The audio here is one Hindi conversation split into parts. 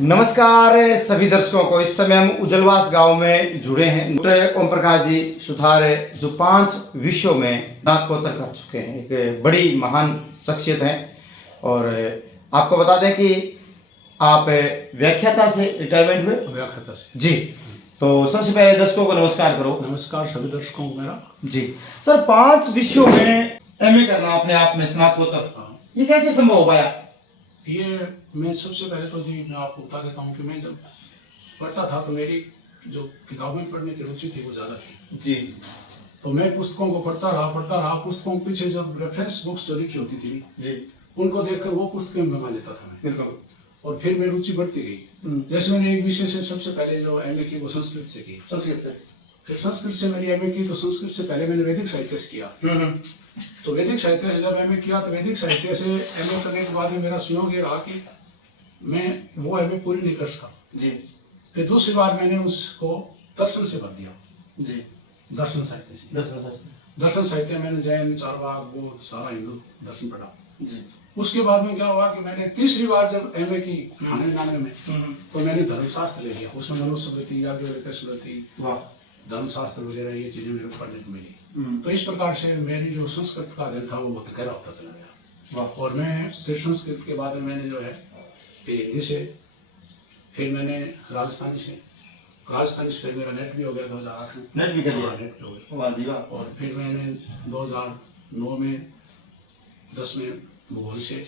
नमस्कार सभी दर्शकों को। इस समय हम उजलवास गांव में जुड़े हैं। डॉक्टर ओम प्रकाश जी सुथार जो 5 विषयों में स्नातकोत्तर कर चुके हैं, एक बड़ी महान शख्सियत हैं। और आपको बता दें कि आप व्याख्याता से रिटायरमेंट हुए। व्याख्याता से जी। तो सबसे पहले दर्शकों को नमस्कार करो। नमस्कार सभी दर्शकों को मेरा। जी सर, 5 विषयों में एमए करना अपने आप में स्नातकोत्तर, ये कैसे संभव हो पाया? ये मैं सबसे पहले तो जी मैं आपको बता देता हूँ कि मैं जब पढ़ता था तो मेरी जो किताबें पढ़ने की रुचि थी वो ज़्यादा थी जी। तो मैं पुस्तकों को पढ़ता रहा। पुस्तकों के पीछे जब रेफरेंस बुक्स जो लिखी होती थी जी, उनको देखकर वो पुस्तकें मंगा लेता था मैं। बिल्कुल। और फिर मेरी रुचि बढ़ती गई। जैसे मैंने एक विषय से सबसे पहले जो एमए की वो संस्कृत से की। संस्कृत से फिर संस्कृत से मेरी एमए की तो संस्कृत से पहले मैंने वैदिक साहित्य से किया। तो वैदिक साहित्य से जब एमए किया तो वैदिक साहित्य से एमए करने के बाद में मेरा संयोग ये रहा कि मैं वो एमए पूरी नहीं कर सका जी। फिर दूसरी बार मैंने उसको दर्शन से भर दिया जी। दर्शन साहित्य से। दर्शन साहित्य मैंने जैन, चारवाक, बौद्ध सारा हिंदू दर्शन पढ़ा जी। उसके बाद में क्या हुआ कि मैंने तीसरी बार जब एमए की 99 में तो मैंने धर्मशास्त्र ले लिया। उसमें मनुस्मृति, याज्ञवल्क्य स्मृति, धर्मशास्त्र वगैरह ये चीजें मेरे को पढ़ने को मिली। तो इस प्रकार से मेरी जो संस्कृत का अध्ययन था वो बहुत गहरा होता चला गया। और मैं फिर संस्कृत के बाद में मैंने जो है हिंदी से, फिर मैंने राजस्थानी से फिर मेरा नेट भी हो गया 2008 में। नेट भी कर लिया? नेट भी हो गया। वाह जी वाह। और फिर मैंने 2009 में 10 में भूगोल से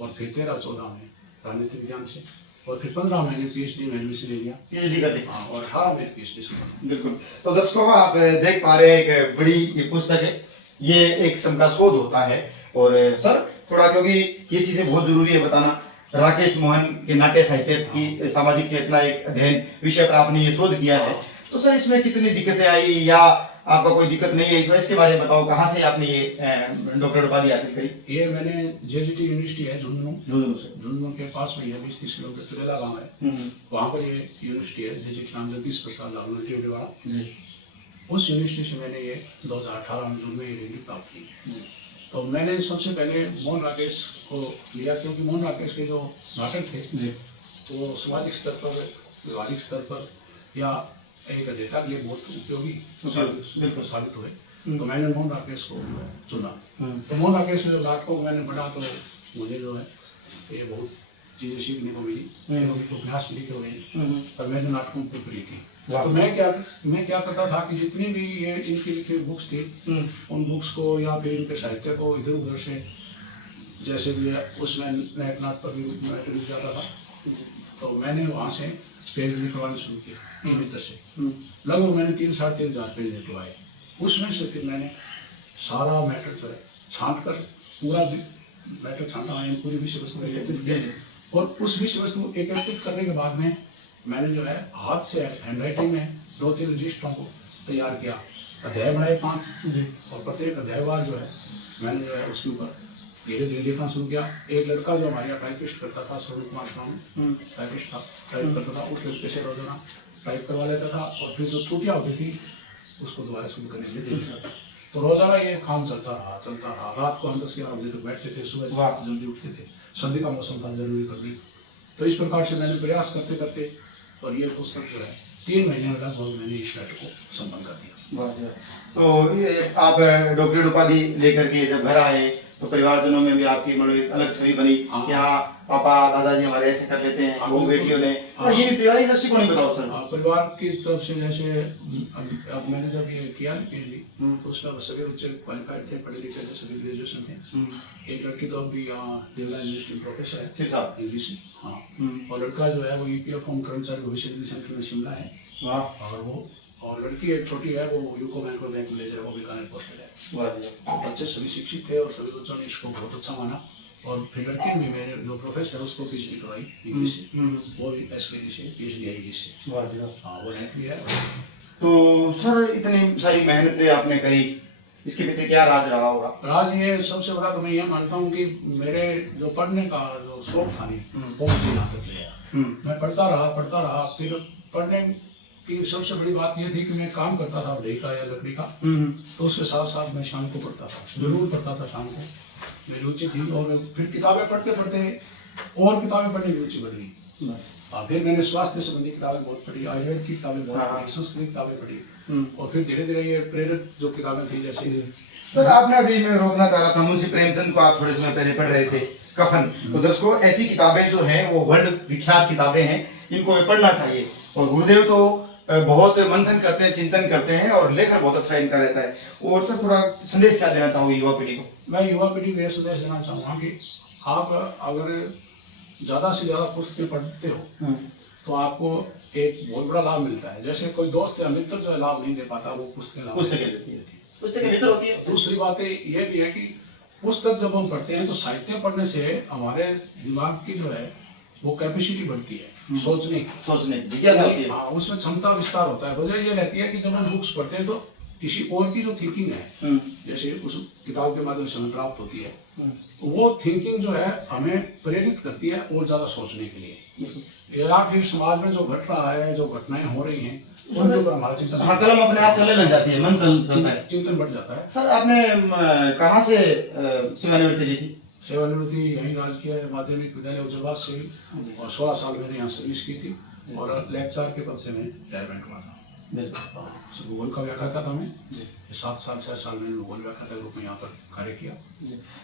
और फिर 13-14 में राजनीतिक विज्ञान से और फिर 15 महीने पीएचडी में एडमिशन ले लिया। पीएचडी कर ली? हाँ, और 18 में पीएचडी से। बिल्कुल। तो दर्शकों आप देख पा रहे हैं एक बड़ी ये पुस्तक है, ये एक किस्म का शोध होता है। और सर थोड़ा, क्योंकि ये चीजें बहुत जरूरी है बताना, राकेश मोहन के नाट्य साहित्य की सामाजिक चेतना एक अध्ययन विषय पर आपने ये शोध किया है। तो सर इसमें कितनी दिक्कतें आई या आपका कोई दिक्कत नहीं है, तो इसके बारे में बताओ। कहाँ से आपने ये डॉक्टर उपाधि हासिल करी? ये मैंने जेजीटी यूनिवर्सिटी है झुंझुनू के पास में है, 20-30 किलोमीटर तुरेला गाँव है। वहाँ पर ये यूनिवर्सिटी है जेजीटी नाम, जगदीश प्रसाद लाल वाला। उस यूनिवर्सिटी से मैंने ये 2018 में जून में ये डिग्री प्राप्त की। तो मैंने सबसे पहले मोहन राकेश को लिया क्योंकि मोहन राकेश के जो नाटक थे वो सामाजिक स्तर पर, व्यवहारिक स्तर पर या एक अध्येता के लिए बहुत उपयोगी साबित हुए। तो मैंने मोहन राकेश को चुना। तो मोहन राकेश के नाटकों को मैंने पढ़ा तो मुझे जो है ये बहुत चीज़ें सीखने को मिली, उपन्यास लिखे हुए और मैंने नाटकों को प्रिय की। तो मैं क्या करता था कि जितनी भी ये इनकी लिखी बुक्स थी उन बुक्स को या फिर इनके साहित्य को इधर उधर से, जैसे भी उसमें नेटनाट पर भी लिख जाता था तो मैंने वहाँ से पेज निकलवाने शुरू किया मित्र से। लगभग मैंने 3-3.5 पेज निकलवाए। उसमें से फिर मैंने सारा मैटर जो है छांट कर पूरा मैटर छांटा, पूरी विषय वस्तु एकत्रित किया। और उस विषय वस्तु एकत्रित करने के बाद में मैंने जो है हाथ से हैंडराइटिंग में 2-3 रजिस्टरों को तैयार किया, अध्याय बनाए 5 और प्रत्येक अध्यायवार जो है मैंने जो है उसके ऊपर धीरे धीरे लिखना शुरू किया। एक लड़का जो हमारे यहाँ टाइपिस्ट करता था, स्वरूप कुमार स्वामी टाइपिस्ट था, टाइप करता था, उस लड़के से रोजाना टाइप करवा लेता था और फिर जो त्रुटियाँ होती थी उसको दोबारा शुरू करने के लिए देता था। तो रोजाना ये काम चलता रहा। रात को हम 10-11 बजे तक बैठते थे, सुबह जल्दी उठते थे, सर्दी का मौसम था, जरूरी कर दी। तो इस प्रकार से मैंने प्रयास करते करते और ये पुस्तक जो है 3 महीने में लगभग मैंने इस मैटर को संपन्न कर दिया। तो ये आप डॉक्टरेट उपाधि लेकर के जब घर आए तो परिवारजनों में भी आपकी मतलब एक अलग छवि बनी। यहाँ पापा दादाजी हमारे ऐसे कर लेते हैं, वो बेटियों ने, ये भी परिवार दृष्टिकोण ही बताओ सर। परिवार की तरफ से जैसे अब मैंने जब ये किया पीएचडी तो उसमें सभी बच्चे क्वालिफाइड थे, पढ़े लिखे थे, सभी ग्रेजुएशन थे। एक लड़की तो अभी यहाँ देवला यूनिवर्सिटी में प्रोफेसर है इंग्लिश। हाँ, और लड़का जो है वो ईपीएफ होम कर्मचारी भविष्य निधि सेंटर में शिमला है। और लड़की एक छोटी है वो यूको बैंक मैनेजर, वो बीकानेर पोस्टेड है। तो बच्चे सभी शिक्षित थे और सभी बच्चों ने इसको बहुत अच्छा माना। और फिर लड़के भी मेरे जो प्रोफेसर है उसको पीएचडी करवाई इंग्लिश से, वो भी एसकेडी से पीएचडी आई इंग्लिश से। हाँ, वो नेट भी है। तो सर इतनी सारी मेहनत आपने करी, इसके पीछे क्या राज रहा होगा? राज ये सबसे बड़ा तो मैं ये मानता हूँ कि मेरे जो पढ़ने का जो शौक था नहीं वो मुझे यहाँ तक ले आया। मैं पढ़ता रहा। फिर पढ़ने की सबसे बड़ी बात ये थी कि मैं काम करता था बढ़ई का या लकड़ी का, तो उसके साथ साथ मैं शाम को पढ़ता था, जरूर पढ़ता था शाम को, मेरी रुचि थी। और फिर किताबें पढ़ते पढ़ते और किताबें पढ़ने की रुचि बढ़ गई। फिर मैंने स्वास्थ्य संबंधी किताबें बहुत पढ़ी, आयुर्वेद की किताबें बहुत पढ़ी, संस्कृत किताबें पढ़ी, और फिर धीरे धीरे ये प्रेरक जो किताबें थी जैसे सर आपने अभी मैं रोकना चाह रहा था, मुंशी प्रेमचंद को आप थोड़े समय पहले पढ़ रहे थे, कफन। तो दर्शकों ऐसी किताबें जो हैं वो वर्ल्ड विख्यात किताबें हैं, इनको हमें पढ़ना चाहिए। और गुरुदेव तो बहुत मंथन करते हैं, चिंतन करते हैं, और लेखन बहुत अच्छा इनका रहता है। और सर थोड़ा संदेश क्या देना चाहोगे युवा पीढ़ी को? मैं युवा पीढ़ी को यह संदेश देना चाहूँगा कि आप अगर ज़्यादा से ज़्यादा पुस्तकें पढ़ते हो तो आपको एक बहुत बड़ा लाभ मिलता है। जैसे कोई दोस्त या मित्र जो है लाभ नहीं दे पाता, वो पुस्तकें देती है। पुस्तकें मित्र होती है। दूसरी बात ये भी है कि पुस्तक जब हम पढ़ते हैं तो साहित्य पढ़ने से हमारे दिमाग की जो है वो कैपेसिटी बढ़ती है, सोचने की जिज्ञासा होती है। हाँ, उसमें क्षमता विस्तार होता है। वजह ये रहती है कि जब हम बुक्स पढ़ते हैं तो किसी और की जो थिंकिंग है, जैसे उस किताब के माध्यम से हमें प्राप्त होती है, वो थिंकिंग जो है हमें प्रेरित करती है और ज्यादा सोचने के लिए। या फिर समाज में जो घट रहा है, जो घटनाएं हो रही हैं, उनके ऊपर हमारा चिंतन, हाँ, कलम अपने आप चलने लग जाती है, मन चलता है, चिंतन बढ़ जाता है। सर आपने कहाँ से सेवानिवृत्ति ली थी? सेवानिवृत्ति यही राजकीय माध्यमिक विद्यालय उज्जैन से हुई, और 16 साल मैंने यहाँ सर्विस की थी, और लेक्चर के पद से मैं रिटायरमेंट हुआ था। भूगोल का व्याख्याता था मैं, 7 साल 6 साल मैंने भूगोल व्याख्याता के रूप में यहाँ पर कार्य किया।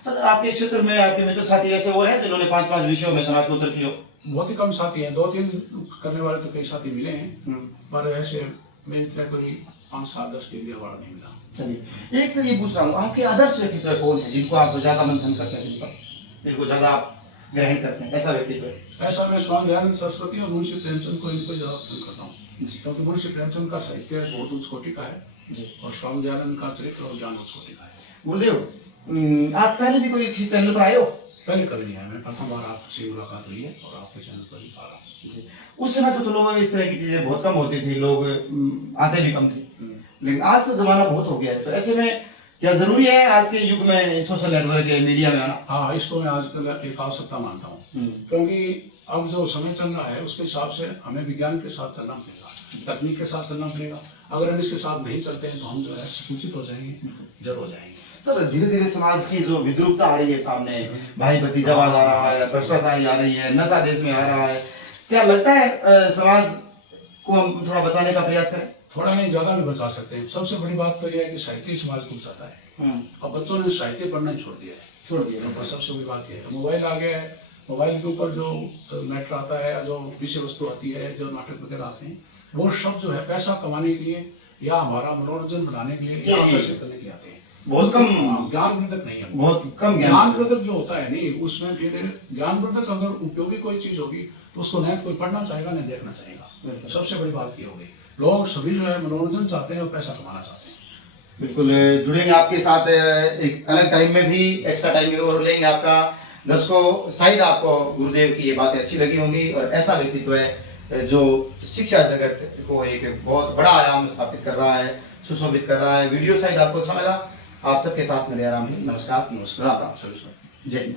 सर आपके क्षेत्र में आपके मित्र साथी ऐसे और हैं जिन्होंने 5-5 विषयों में स्नातकोत्तर किया? बहुत ही कम साथी हैं, 2-3 करने वाले तो कई साथी मिले हैं, पर ऐसे मेरी तरह कोई 5, 7, 10 डिग्री वाला नहीं मिला। चलिए, एक तो ये पूछ रहा हूँ, आपके आदर्श व्यक्तित्व कौन है जिनको आप ज्यादा मंथन करते हैं, जिनको ज्यादा आप ग्रहण करते हैं, ऐसा व्यक्तित्व? ऐसा मैं स्वामी दयानंद सरस्वती और मुंशी प्रेमचंद को इनको ज्यादा पसंद करता हूँ, क्योंकि मुंशी प्रेमचंद का साहित्य बहुत उच्च कोटि का है और स्वामी दयानंद का चरित्र और ज्ञान उच्च कोटि का है। गुरुदेव आप पहले भी कोई किसी चैनल पर आए हो? पहले कभी नहीं आया, मैं प्रथम बार आपसे मुलाकात हुई है और आपके चैनल पर ही आ रहा हूँ। उस समय तो चलो इस तरह की चीजें बहुत कम होती थी, लोग आते भी कम थे, लेकिन आज तो जमाना बहुत हो गया है। तो ऐसे में क्या जरूरी है आज के युग में सोशल नेटवर्क मीडिया में आना? हाँ, इसको मैं आजकल एक आवश्यकता मानता हूँ, क्योंकि अब जो समय चल रहा है उसके हिसाब से हमें विज्ञान के साथ चलना पड़ेगा, तकनीक के साथ चलना पड़ेगा। अगर हम इसके साथ नहीं चलते हैं तो हम जो है सूचित हो जाएंगे, जड़ हो जाएंगे। सर धीरे धीरे समाज की जो विद्रूपता आ रही है सामने, भाई भतीजावाद आ रहा है, भ्रष्टाचार आ रही है, नशा देश में आ रहा है, क्या लगता है समाज को हम थोड़ा बचाने का प्रयास करें? थोड़ा नहीं, ज्यादा भी बचा सकते हैं। सबसे बड़ी बात तो यह है कि साहित्य समाज को बचाता है, और बच्चों ने साहित्य पढ़ना छोड़ दिया है। सबसे बड़ी बात यह है, मोबाइल आ गया है, मोबाइल के ऊपर जो मैटर आता है, जो विषय वस्तु आती है, जो नाटक वगैरह आते हैं, वो सब जो है पैसा कमाने के लिए या हमारा मनोरंजन बढ़ाने के लिए या आकर्षित करने के लिए आते हैं। बहुत कम ज्ञानवर्धक नहीं है, बहुत कम ज्ञानवर्धक जो होता है नहीं, उसमें फिर ज्ञानवर्धक अगर उपयोगी कोई चीज होगी तो उसको न कोई पढ़ना चाहेगा न देखना चाहेगा। सबसे बड़ी बात ये हो गई, लोग सभी जो है मनोरंजन चाहते हैं और पैसा कमाना चाहते हैं। बिल्कुल जुड़ेंगे आपके साथ एक अलग टाइम में भी, एक्स्ट्रा टाइम में और लेंगे आपका। दर्शकों शायद आपको गुरुदेव की ये बातें अच्छी लगी होंगी, और ऐसा व्यक्तित्व है जो शिक्षा जगत को एक बहुत बड़ा आयाम स्थापित कर रहा है, सुशोभित कर रहा है। वीडियो शायद आपको अच्छा लगा। आप सबके साथ मेरे आराम। नमस्कार। नमस्कार, जय हिंद।